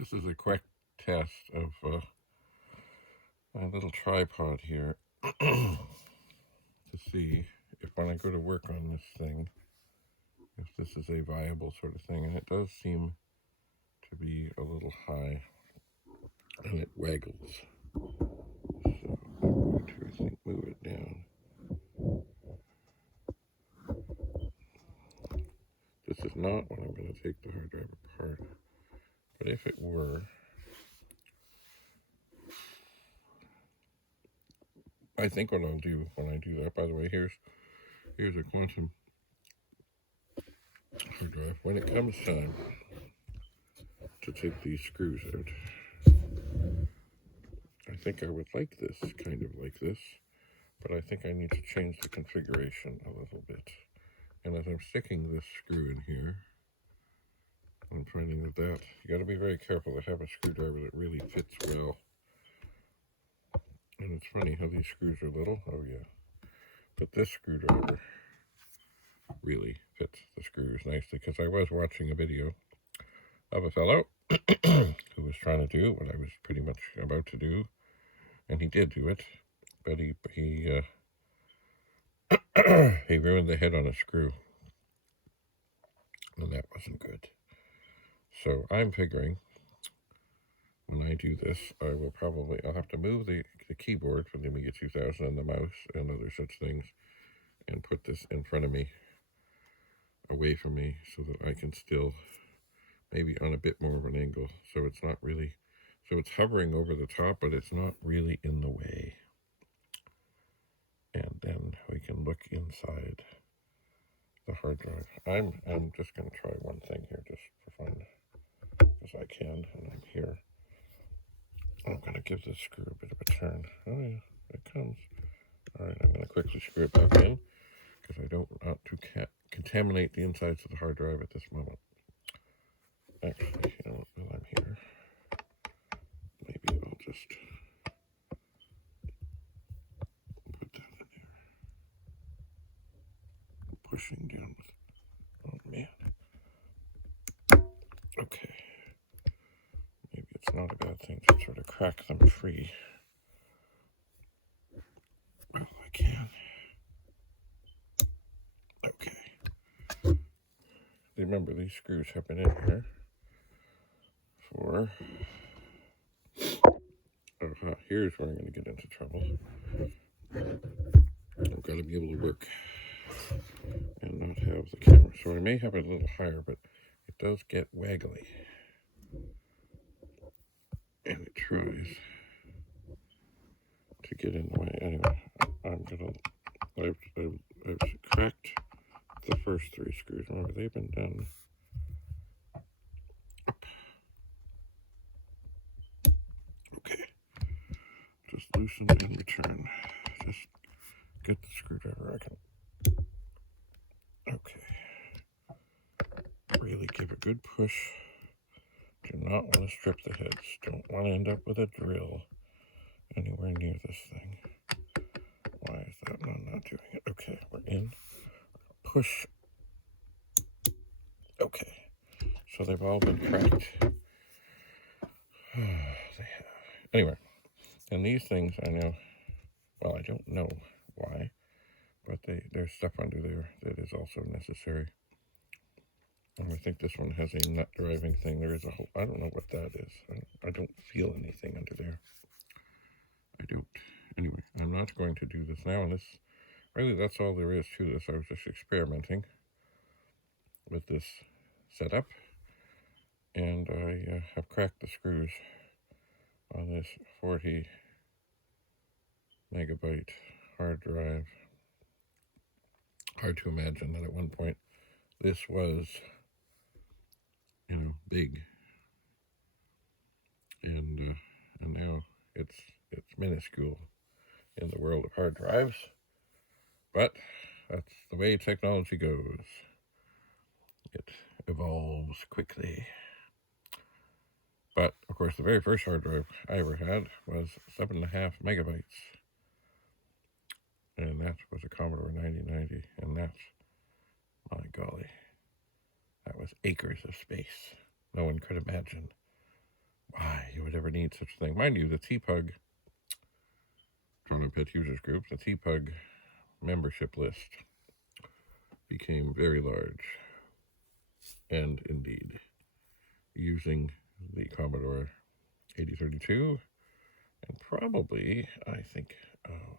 This is a quick test of my little tripod here to see if when I go to work on this thing, if this is a viable sort of thing. And it does seem to be a little high, and it waggles. So I'm going to, I think, move it down. This is not when I'm going to take the hard drive apart, but if it were, I think what I'll do when I do that, by the way, here's a quantum hard drive. When it comes time to take these screws out, I think I would like this, kind of like this, but I think I need to change the configuration a little bit. And as I'm sticking this screw in here, I'm finding that you got to be very careful to have a screwdriver that really fits well. And it's funny how these screws are little. Oh yeah. But this screwdriver really fits the screws nicely, because I was watching a video of a fellow who was trying to do what I was pretty much about to do, and he did do it, but he he ruined the head on a screw, and that wasn't good. So I'm figuring when I do this, I'll have to move the keyboard from the Amiga 2000 and the mouse and other such things, and put this in front of me, away from me, so that I can still, maybe on a bit more of an angle, so it's not really, so it's hovering over the top, but it's not really in the way. And then we can look inside the hard drive. I'm just going to try one thing here, just for fun, because I can, and I'm here. I'm going to give this screw a bit of a turn. Oh yeah, it comes. All right, I'm going to quickly screw it back in, because I don't want to contaminate the insides of the hard drive at this moment. Actually, you know, while I'm here, maybe I'll just put that in there. I'm pushing down with, oh man. Okay. Maybe it's not a bad thing to sort of crack them free. Well, I can. Okay. Remember, these screws have been in here for... here's where I'm going to get into trouble. I've got to be able to work and not have the camera. So I may have it a little higher, but it does get waggly. And it tries to get in the way. Anyway, I've cracked the first three screws. Remember, they've been done up. Okay. Just loosen and return. Just get the screwdriver. Okay. Really give a good push. Do not want to strip the heads. Don't want to end up with a drill anywhere near this thing. Why is that one not doing it? Okay, we're in. Push. Okay. So they've all been cracked. They have. Anyway, and these things I know, well, I don't know why, but there's stuff under there that is also necessary. And I think this one has a nut driving thing. There is a whole, I don't know what that is. I don't feel anything under there. I don't. Anyway, I'm not going to do this now, and really that's all there is to this. I was just experimenting with this setup, and I have cracked the screws on this 40 megabyte hard drive. Hard to imagine that at one point this was, you know, big, and now it's minuscule in the world of hard drives. But that's the way technology goes. It evolves quickly. But of course, the very first hard drive I ever had was 7.5 megabytes, and that was a Commodore 9090, and that's, my golly, that was acres of space. No one could imagine why you would ever need such a thing. Mind you, the TPUG, Toronto Pet Users Group, the TPUG membership list became very large. And indeed, using the Commodore 8032, and probably, I think,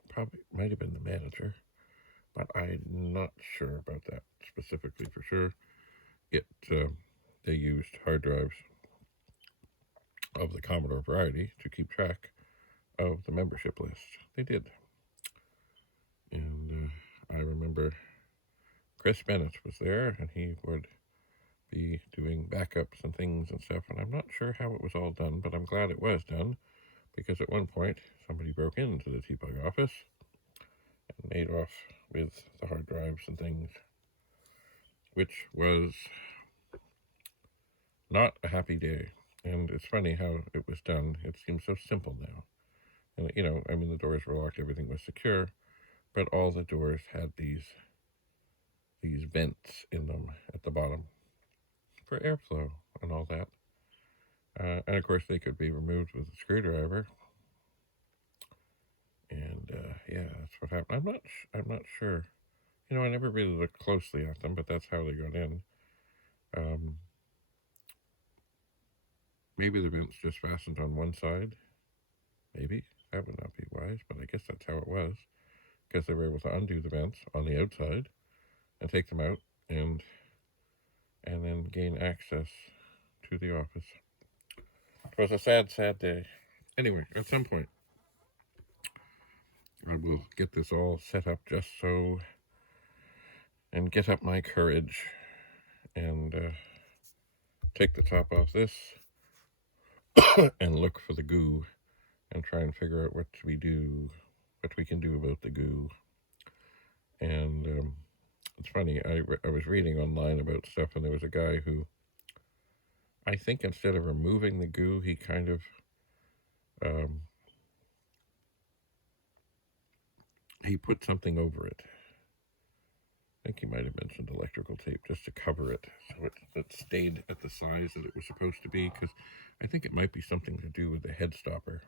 probably might have been the manager, but I'm not sure about that specifically for sure. They used hard drives of the Commodore variety to keep track of the membership list. They did. And I remember Chris Bennett was there, and he would be doing backups and things and stuff, and I'm not sure how it was all done, but I'm glad it was done, because at one point somebody broke into the TPUG office and made off with the hard drives and things, which was not a happy day. And it's funny how it was done. It seems so simple now. And, the doors were locked, everything was secure, but all the doors had these vents in them at the bottom for airflow and all that. And of course, they could be removed with a screwdriver. And yeah, that's what happened. I'm not sure. I never really looked closely at them, but that's how they got in. Maybe the vents just fastened on one side. Maybe that would not be wise, but I guess that's how it was, because they were able to undo the vents on the outside and take them out, and then gain access to the office. It was a sad, sad day. Anyway, at some point, I will get this all set up just so, and get up my courage, and take the top off this, and look for the goo, and try and figure out what we can do about the goo. And it's funny, I was reading online about stuff, and there was a guy who, I think instead of removing the goo, he kind of he put something over it. I think he might have mentioned electrical tape just to cover it, so it stayed at the size that it was supposed to be, because I think it might be something to do with the head stopper,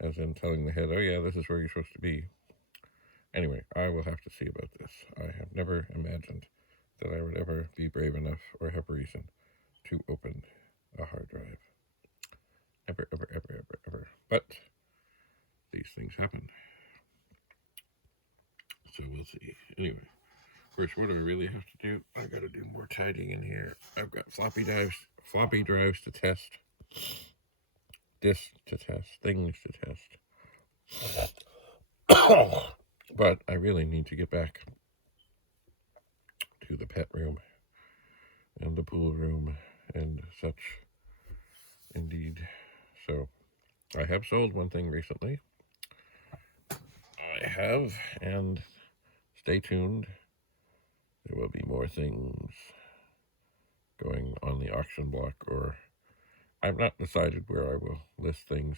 as in telling the head, oh yeah, this is where you're supposed to be. Anyway, I will have to see about this. I have never imagined that I would ever be brave enough or have reason to open a hard drive. Ever, ever, ever, ever, ever. But these things happen. So we'll see. Anyway, of course, what do I really have to do? I've got to do more tidying in here. I've got floppy drives to test, disks to test, things to test. But I really need to get back to the pet room and the pool room and such. Indeed. So I have sold one thing recently. I have, and stay tuned. There will be more things going on the auction block, or I've not decided where I will list things.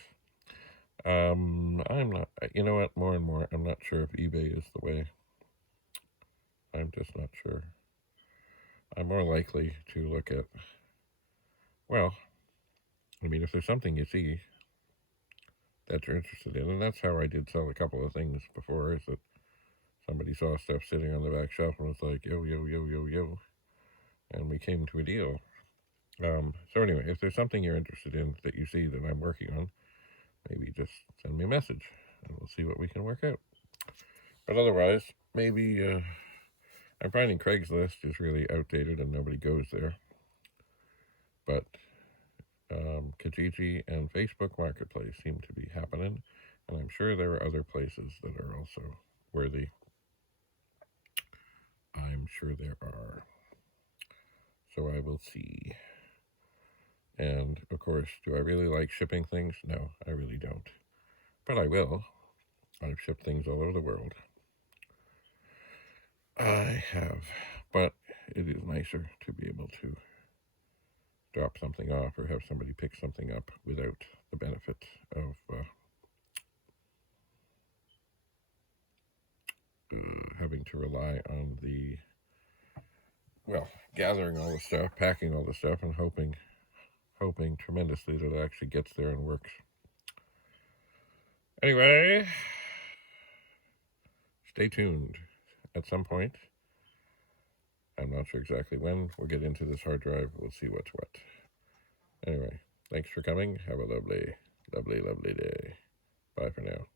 I'm not, more and more, I'm not sure if eBay is the way. I'm just not sure. I'm more likely to look at, if there's something you see that you're interested in, and that's how I did sell a couple of things before, is that somebody saw stuff sitting on the back shelf and was like, yo, yo, yo, yo, yo, and we came to a deal. So anyway, if there's something you're interested in that you see that I'm working on, maybe just send me a message, and we'll see what we can work out. But otherwise, maybe, I'm finding Craigslist is really outdated and nobody goes there. But Kijiji and Facebook Marketplace seem to be happening, and I'm sure there are other places that are also worthy. I'm sure there are. So I will see. And, of course, do I really like shipping things? No, I really don't. But I will. I've shipped things all over the world. I have. But it is nicer to be able to drop something off or have somebody pick something up without the benefit of having to rely on gathering all the stuff, packing all the stuff, and hoping hoping tremendously that it actually gets there and works. Anyway, stay tuned. At some point, I'm not sure exactly when, we'll get into this hard drive. We'll see what's what. Anyway, thanks for coming. Have a lovely, lovely, lovely day. Bye for now.